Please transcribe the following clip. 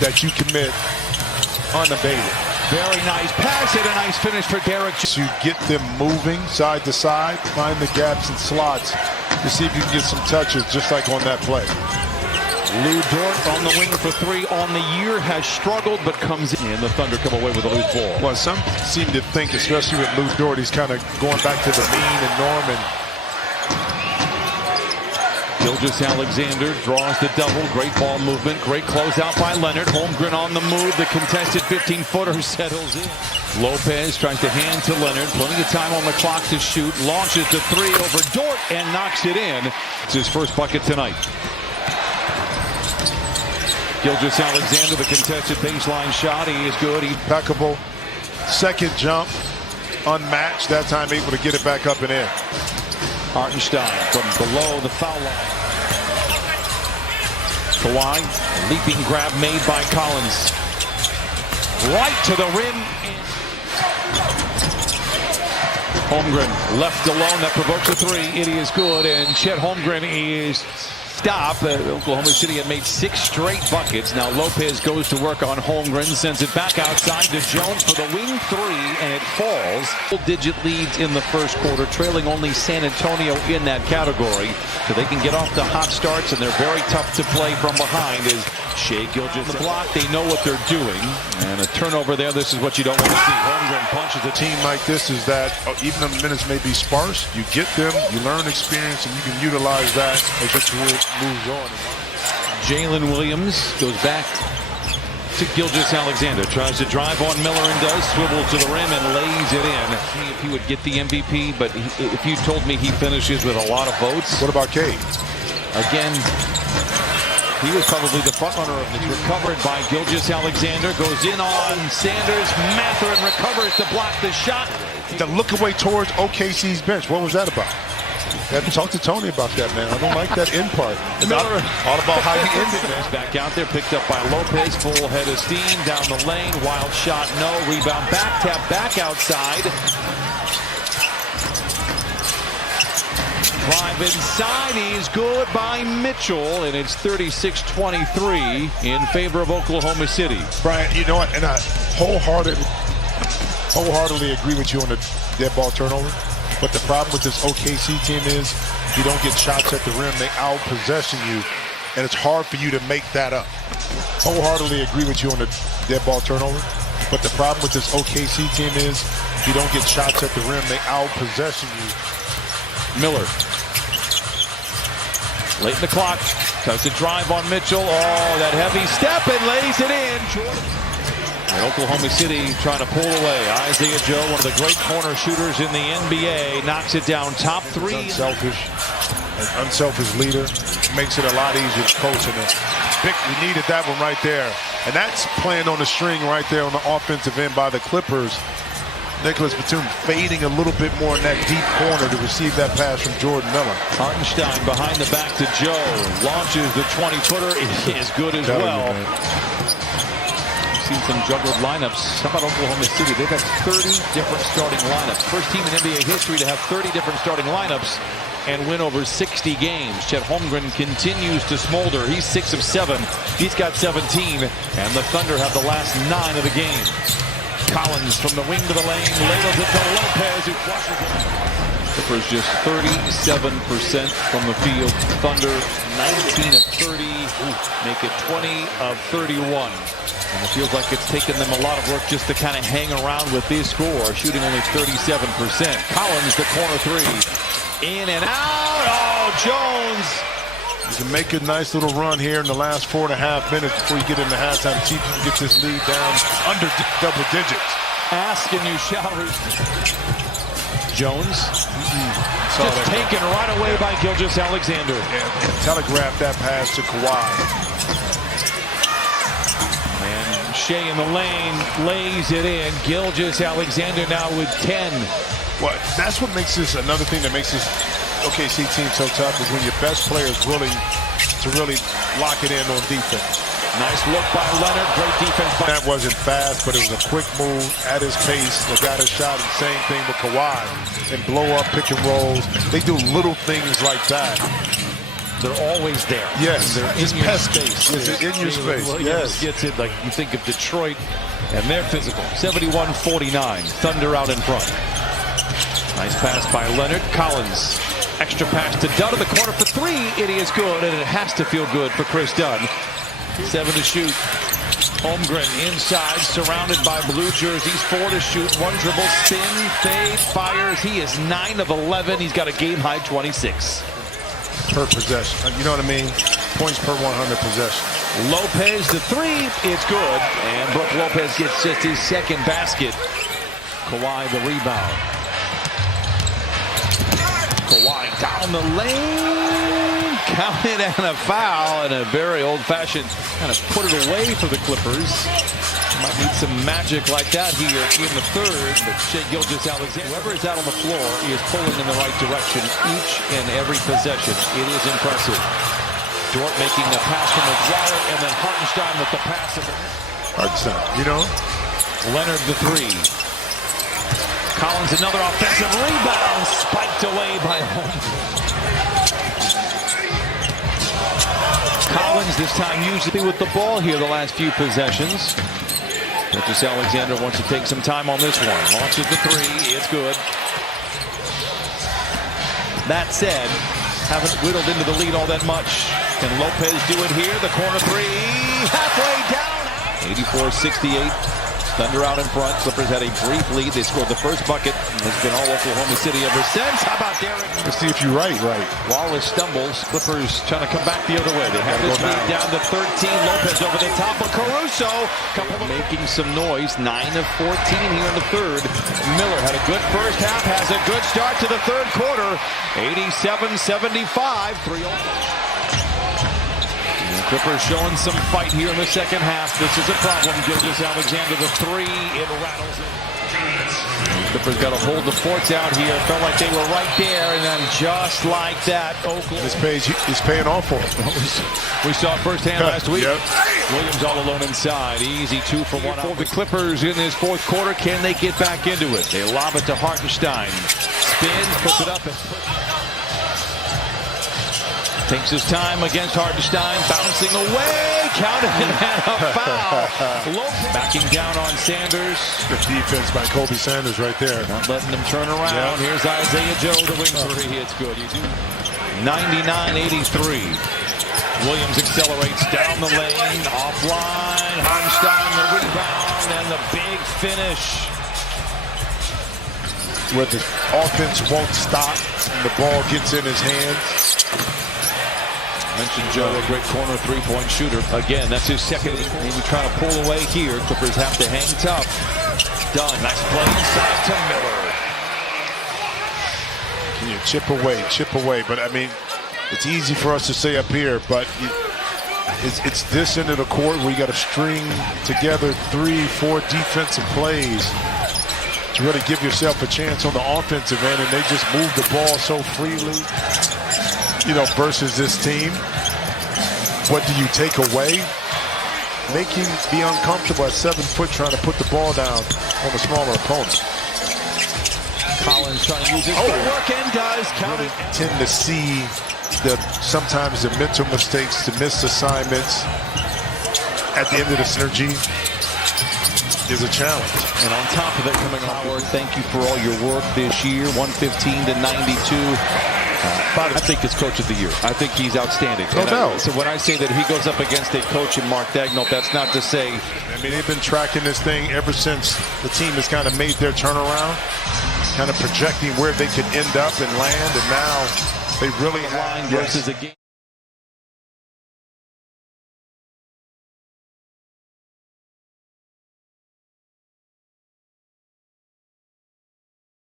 that you commit unabated. Very nice pass and a nice finish for Derek. To get them moving side to side, find the gaps and slots to see if you can get some touches just like on that play. Lou Dort on the wing for three on the year, has struggled but comes in. And the Thunder come away with a loose ball. Well, some seem to think, especially with Lou Dort, he's kind of going back to the mean and norm. And Gilgeous-Alexander draws the double. Great ball movement. Great closeout by Leonard. Holmgren on the move. The contested 15-footer settles in. Lopez tries to hand to Leonard. Plenty of time on the clock to shoot. Launches the three over Dort and knocks it in. It's his first bucket tonight. Gilgeous-Alexander, the contested baseline shot. He is good. Impeccable. Second jump, unmatched. That time able to get it back up and in. Hartenstein from below the foul line. Kawhi, a leaping grab made by Collins. Right to the rim. Holmgren left alone. That provokes a three. It is good. And Chet Holmgren is stopped. Oklahoma City had made 6 straight buckets. Now Lopez goes to work on Holmgren. Sends it back outside to Jones for the wing three. And it falls. Double-digit leads in the first quarter. Trailing only San Antonio in that category. So they can get off to hot starts. And they're very tough to play from behind. As Shai Gilgeous on the block. They know what they're doing. And a turnover there. This is what you don't want to see. Holmgren punches a team like this is that even though the minutes may be sparse, you get them, you learn experience, and you can utilize that as your career moves on. Jalen Williams goes back to Gilgeous-Alexander. Tries to drive on Miller and does. Swivel to the rim and lays it in. See if he would get the MVP, but if you told me he finishes with a lot of votes. What about Cade? Again, he was probably the front runner of this. Recovered by Gilgeous-Alexander. Goes in on Sanders. Mathurin recovers to block the shot. The look away towards OKC's bench. What was that about? You have to talk to Tony about that, man. I don't like that end part. It's all about how you end it, man. Back out there, picked up by Lopez. Full head of steam down the lane. Wild shot, no. Rebound back, tap back outside. Drive inside, he's good by Mitchell, and it's 36-23 in favor of Oklahoma City. Brian, you know what, and I wholeheartedly agree with you on the dead ball turnover, but the problem with this OKC team is you don't get shots at the rim, they out-possession you, and it's hard for you to make that up. Wholeheartedly agree with you on the dead ball turnover, but the problem with this OKC team is you don't get shots at the rim, they out-possession you. Miller. Late in the clock. Tries to drive on Mitchell. Oh, that heavy step and lays it in. And Oklahoma City trying to pull away. Isaiah Joe, one of the great corner shooters in the NBA, knocks it down. Top three. An unselfish leader. Makes it a lot easier to coach. And we needed that one right there. And that's playing on the string right there on the offensive end by the Clippers. Nicholas Batum fading a little bit more in that deep corner to receive that pass from Jordan Miller. Hartenstein behind the back to Joe. Launches the 20-footer. It is good as well. We've seen some juggled lineups. How about Oklahoma City? They've had 30 different starting lineups. First team in NBA history to have 30 different starting lineups and win over 60 games. Chet Holmgren continues to smolder. He's 6 of 7. He's got 17. And the Thunder have the last 9 of the game. Collins from the wing to the lane, ladles it to Lopez, who flushes it. Clippers just 37% from the field. Thunder 19 of 30, make it 20 of 31. And it feels like it's taken them a lot of work just to kind of hang around with this score, shooting only 37%. Collins, the corner three, in and out. Oh, Jones. You can make a nice little run here in the last 4.5 minutes before you get into halftime. See if you can get this lead down under double digits. Ask and you shall receive. Jones just taken right away by Gilgeous-Alexander. And telegraph that pass to Kawhi. And Shai in the lane lays it in. Gilgeous-Alexander now with 10. Well, that's what makes this another thing that makes this OKC team so tough is when your best player is willing to really lock it in on defense. Nice look by Leonard. Great defense. That wasn't fast, but it was a quick move at his pace. They got a shot, and same thing with Kawhi. And blow up pick and rolls. They do little things like that they're always there. Yes, they're just in your pesky. space. Is it in your space? Williams Yes. gets it like you think of Detroit, and they're physical. 71-49, Thunder out in front. Nice pass by Leonard. Collins, extra pass to Dunn in the corner for three. It is good, and it has to feel good for Chris Dunn. 7 to shoot. Holmgren inside, surrounded by blue jerseys. 4 to shoot. 1 dribble, spin, fade, fires. He is 9 of 11. He's got a game-high 26. Per possession. You know what I mean? Points per 100 possession. Lopez the three. It's good. And Brook Lopez gets just his second basket. Kawhi the rebound. Kawhi down the lane. Counted and a foul, and a very old-fashioned kind of put it away for the Clippers. Might need some magic like that here in the third, but Shai Gilgeous-Alexander, whoever is out on the floor, is pulling in the right direction each and every possession. It is impressive. Dort making the pass from his wallet, and then Hartenstein with the pass. Hartenstein, you know? Leonard the three. Collins another offensive rebound, spiked away by Holmgren. Collins this time usually with the ball here the last few possessions. Gilgeous-Alexander wants to take some time on this one. Launches the three. It's good. That said, haven't whittled into the lead all that much. Can Lopez do it here? The corner three. Halfway down. 84-68. Thunder out in front. Clippers had a brief lead. They scored the first bucket. It's been all Oklahoma City ever since. How about Derek? Let's see if you're right. Wallace stumbles. Clippers trying to come back the other way. They have this lead down to 13. Lopez over the top of Caruso. Making some noise. 9 of 14 here in the third. Miller had a good first half. Has a good start to the third quarter. 87-75. 3-0. Clippers showing some fight here in the second half. This is a problem. Gilgeous-Alexander the three. It rattles it. Clippers got to hold the forts out here. Felt like they were right there, and then just like that, Oakland. This page is paying off for them. We saw it firsthand last week. Yep. Williams all alone inside. Easy 2 for 1. For the Clippers in this fourth quarter, can they get back into it? They lob it to Hartenstein. Spins, puts it up, and takes his time against Hartenstein, bouncing away, counted and a foul. Backing down on Sanders. Good defense by Kobe Sanders right there. Not letting him turn around. Yeah. Here's Isaiah Joe, the wing three. It's good. 99-83. Williams accelerates down the lane, offline. Hartenstein the rebound and the big finish. Where the offense won't stop and the ball gets in his hands. Mentioned Joe, a great corner three-point shooter. Again, that's his second. Maybe trying to pull away here. Clippers have to hang tough. Done. Nice play inside to Miller. Can you chip away? But I mean, it's easy for us to say up here, but it's this end of the court where you got to string together 3-4 defensive plays to really give yourself a chance on the offensive end, and they just move the ball so freely. You know, versus this team, what do you take away? Make him be uncomfortable at 7 foot trying to put the ball down on a smaller opponent. Collins trying to use his footwork and does count it. Tend to see sometimes the mental mistakes, the missed assignments at the end of the synergy is a challenge. And on top of it, coming Howard, thank you for all your work this year. 115-92. I think it's Coach of the Year. I think he's outstanding. No doubt. So when I say that he goes up against a coach in Mark Daigneault, that's not to say. I mean, they've been tracking this thing ever since the team has kind of made their turnaround, kind of projecting where they could end up and land, and now they really Line versus a game.